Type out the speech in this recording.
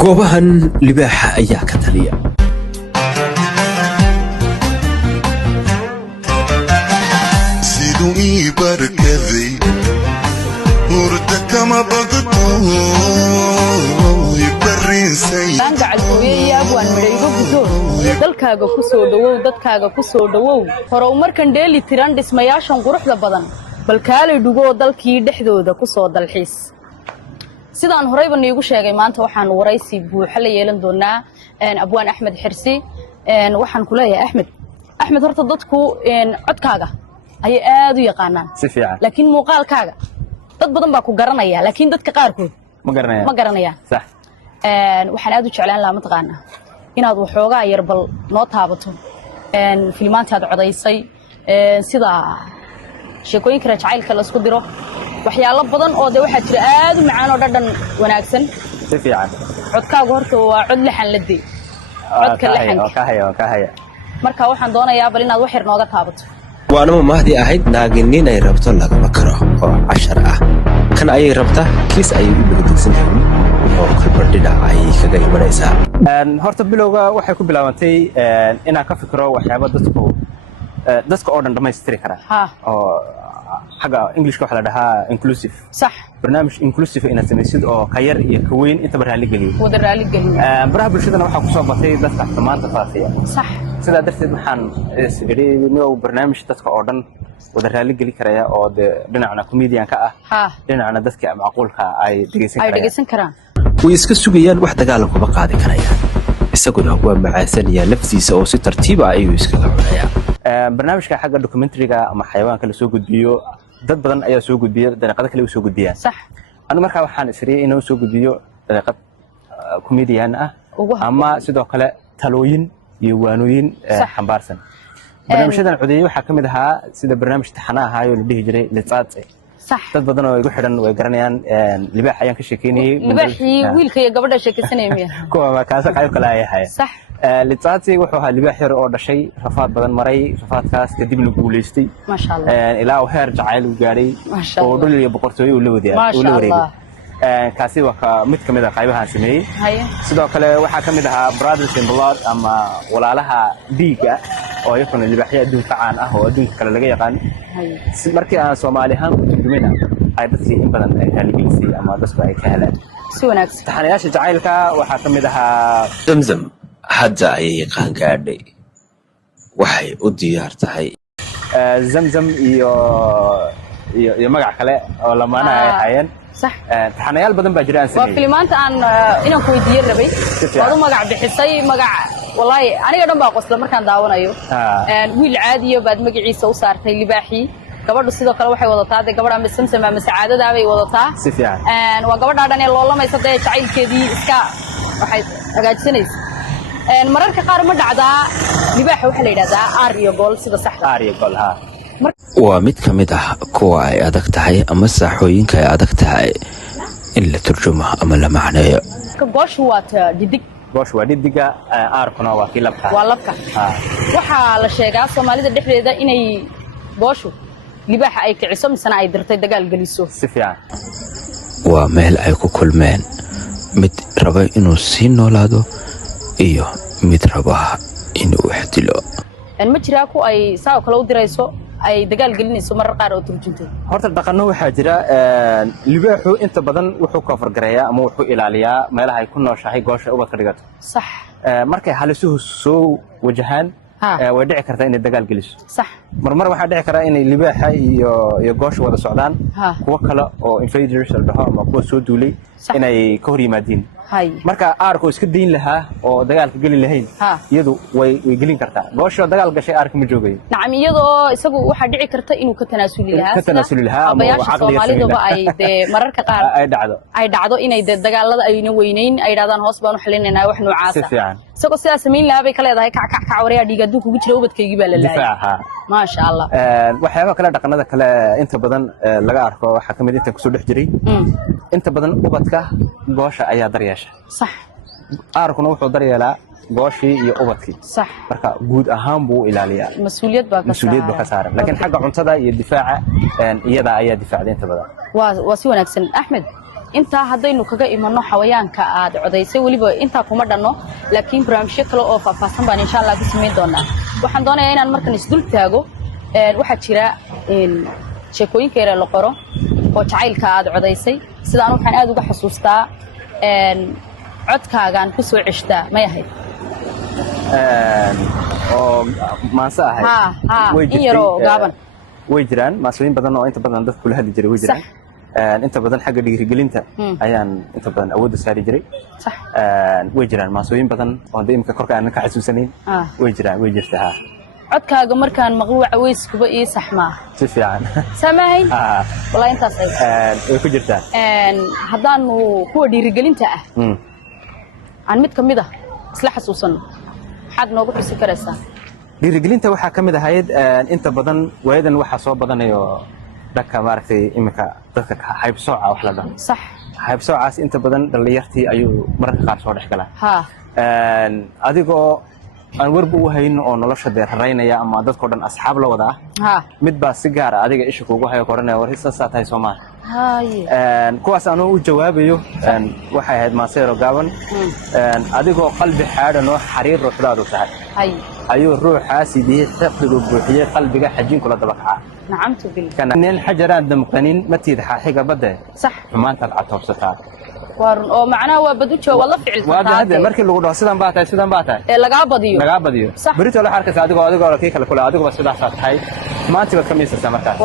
goobahan libaaxa ayaa ka taliya siduu ii barkaday hurda kama baqdo gacaltooye abwaan midhaygo gudood dalkaaga ku soo dhawow dadkaaga ku soo dhawow horow markan dheeli tiran dhismayaashan quruxda badan balkaalay dhugoo dalkii dhexdooda ku soo dalxiis sidaan horeyba niigu sheegay maanta waxaan waraysi buuxa la yeelan doonaa abwaan axmed xirsi waxaan ku leeyahay axmed horta dadku codkaaga ayay aad u yaqaanaan si fiican laakiin muuqaalkaaga dad badan baa ku garanaya laakiin dadka qaarkood ma garanayaan sax waxaan aad u jeclaan lahaa mataqaanaa inaad waxoogaa yar bal noo taabato filimaantii aad codaysay sida sheekooyinka rajacaylka la isku diro waxyaalo badan oo de waxaa jira aad u macaan oo dhadhan wanaagsan si fiican codkaagu horta waa cod laxan la day codka laxanka marka waxaan doonayaa bal inaad wax yar nooga taabato waanama mahdi ahayd naagin inay rabto lagama karo oo cashar ah kan ayay rabtaa kiis ayay u dhegdegsan tahay oo kalbardhidha ay kaga imanaysaa horta bilowga waxay ku bilaabantay inaan ka fikiro waxyaabo dadka oo dhan dhammaystiri karaa oo xagga Englishka waxa la dhahaa inclusive صح barnaamij inclusive inaad samaysid oo ka yar iyo ka weyn inta raali geliyo wada raali geliyo baraha bulshadana waxa ku soo batay dadka maanta faafiya صح sidaa darteed waxaan isirino barnaamij dadka oo dhan wada raali geli karaya oo dhinacna comedian ka ah dhinacna dadka macquulka ay dhageysan karaan way iska sugayaan wax dagaal kuma qaadi karayaan isaguna waa macaasanaya naftiisa oo si tartiib ah ayuu iskaga cunaya barnaamijka xagga documentary-ga ama xayawaanka la soo gudbiyo dad badan ayaa soo gudbiya dariiqada kale u soo gudbiyaan sax aniga markaa waxaan isriyay inuu soo gudbiyo dariiqad comedian ah ama sidoo kale talooyin iyo waanooyin xambaarsan barnaamijyadan codeeyay waxaa ka mid ahaa sida barnaamij taxana ahaayo la dhihi jiray litsaatse صح dad badan oo igu xidhan way garanayaan libaax ayaan ka sheekeynayay libaaxii wiilka iyo gabadha sheekaysanaya miya kuwa kaasa qayb kale ay ahaayeen صح litsaatse wuxuu ahaa libaax yar oo dhashay rafaad badan maray rafaadkaas kadib la guuleystay ما شاء الله ilaa heer jacayl u gaaray oo dhul iyo boqortooyo uu la wareegay kaasi waa mid kamid ah qaybaha sameeyay sidoo kale waxaa kamid ahaa brothers in blood ama walaalaha dhiiga oo yakuna libaaxya adduunka caan ah oo adduunka kale laga yaqaan markii aan Soomaali ahaan ku turjumeyna ay dadkii in badan ay haligisay ama dadku ay ka helaan si wanaagsan taxanayaasha jacaylka waxaa kamid ahaa zamzam hadda ayay qaangaadhay waxay u diyaar tahay zamzam iyo magac kale oo lamaana ay hayeen صح taxanayaal badan baa jiraan waa filimaanta aan inaan ku weydiiyay rabay wadu magac bixisay magac wallahi aniga dhan baa qosla markaan daawanayo wiil caadiyo baad magaciisa u saartay libaaxi gabadhu sidoo kale waxay wadataa gabadha ama samsam ama sacaadada bay wadataa si fiican waa gabadha dhan ee loolamaysa jacaylkeedii iska waxay hagaajisanaysaa mararka qaar ma dhacdaa libaaxa waxa la yiraahdaa aar iyo gool sida saxda aar iyo gool waa mid ka mid ah kuwa ay adag tahay ama saaxooyinka ay adag tahay in la turjumo ama la macneeyo gooshu waa didig goosh waa didiga aarkuna waa kii labka waa labka waxaa la sheegaa Soomaalida dhexdeeda inay gooshu libaaxa ay kiciso misana ay dirtay dagaal galiso si fiican waa meel ay ku kulmeen mid raba inuu sii noolaado iyo mid raba inuu wax dilo ma jiraa ku ay saa kale u dirayso ay dagaal gelinayso marar qaar oo turjuntay horta dhaqanno waxaa jira libaaxu inta badan wuxuu ka fargareeyaa ama wuxuu ilaaliyaa meelaha ay ku nooshahay goosha ubad ka dhigato sax markay halisuhu soo wajahaan way dhici kartaa inay dagaal geliso sax marmar waxaa dhici karaa inay libaaxa iyo goosha wada socdaan kuwa kale oo invaders la dhaho ama kuwa soo duulay inay ka hor yimaadiin marka aarku iska diin lahaa oo dagaalka gali lahayn iyadu way gelin kartaa goosho dagaal gashay aarka ma joogayo nacam iyadoo isagu waxa dhici karta inuu ka tanaasuli lahaa ama Soomaaliduba ay mararka qaar ay dhacdo inay dagaalada ayna weynayn ay yiraahdaan hoos baan u xalinaynaa wax noocaas ah isagoo sidaas sameyn lahaa bay ka leedahay kac wareer dhiig adduunka ugu jira ubadkaygii baa la laayay ma sha Allah waxyaabo kale dhaqanada kale inta badan laga arko waxa kamid inta ku soo dhex jiray inta badan ubadka goosha ayaa daryeesha صح aarkuna wuxuu daryeelaa gooshii iyo ubadkii صح marka guud ahaan buu ilaaliyaa mas'uuliyad baa ka saaran laakiin xagga cuntada iyo difaaca iyada ayaa difaacday inta badan waa si wanaagsan Axmed intaa haddaynu kaga imanno xawayaanka aad codaysay weliba intaa kuma dhanno laakiin barnaamijyo kale oo faahfaahsan baan insha allah ku samayn doonaa waxaan doonayaa inaan markan isdul taago waxaa jira sheekooyinka yare la qoro oo jacaylka aad codaysay sidaan waxaan aad uga xasuustaa codkaagaan ku soo ceshtaa may ahayd oo maanse ahayd in yaroo gaaban way jiraan maasooyin badan oo inta badan dadku la hadli jiray way jiraan inta badan xagga dhiirigelinta ayaan inta badan awoodda saari jiray way jiraan maasooyin badan oo imika korka aan ka xasuusanayn way jirtaa codkaaga markaan maqlo wacaweyskuba ii saxmaa si fiican samahayn wallahi intaas ay way ku jirtaa haddaanu kuwa dhiirigelinta ah aan mid ka mid ah isla xasuusano maxaad noogu xusi karaysaa dhiirigelinta waxaa ka mid ahayd inta badan waayadan waxaa soo badanayo dhanka maaragtay imika dadka haybsooca wax la dhaho sax haybsoocaas inta badan dhalinyartii ayuu mararka qaar soo dhex galaa adigoo aan warba u hayn oo nolosha dee raraynaya ama dadkoo dhan asxaab la wada ah mid baa si gaara adiga isha kuugu hayo koranaya war saasaa tahay soomaa kuwaas anoo u jawaabayo waxay ahayd maaseero gaaban adigoo qalbi xaadhan oo xariir ruuxdaadu tahay ayuu ruuxaasidii xiqdigu buuxiyey qalbiga xajiin kula daba kacaa nin xajaraan damqanin matiida xaaxiga badde xumaantaad catoobsataa oo macnaha waa bad u jooga la ficiltaa markii lagu dhaho sidan baa tahay ee laga badiyo berito la arkaysa adigoo kii kale kula adigoo sidaas tahay maanta baad ka miisaysaa markaas